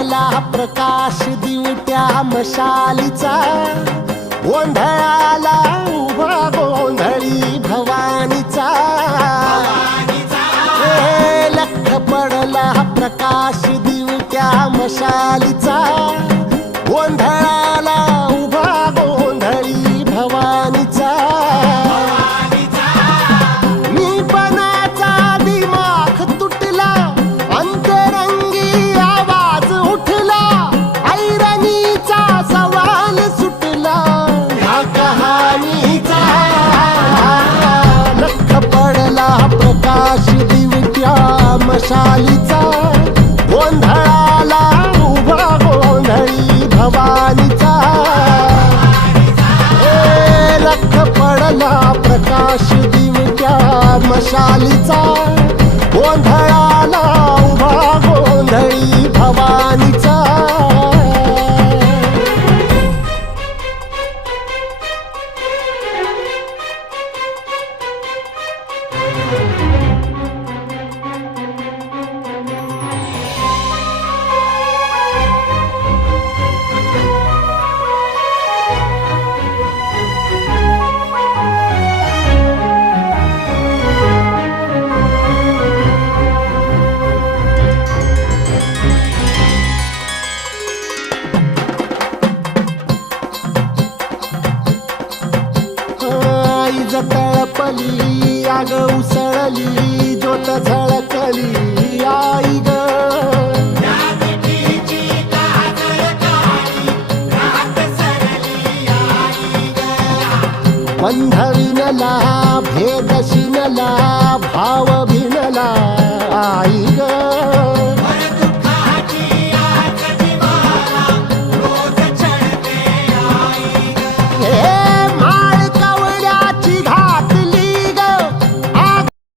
पडला प्रकाश दिवट्या मशालीचा, गोंधळाला उभा गोंधळी भवानीचा. लख पडला प्रकाश दिवट्या मशालीचा, गोंधळाला उभा गोंधळी भवानीचा. मी पणाचा दिमाग तुटला, अंतरंगी आवाज उठला, ऐरणीचा सवाल सुटला या कहाणीचा. लख पडला प्रकाश दिवट्या मशालीचा, गोंधळाला उभा गोंधळी भवानीचा. लख पडला प्रकाश दिवट्या मशालीचा, गोंधळाला उभा गोंधळी भवानीचा. तळपली आग उसळली, ज्योत झळकली आई ग. बंध विणला भेद शिनला, भाव भिनला आई ग.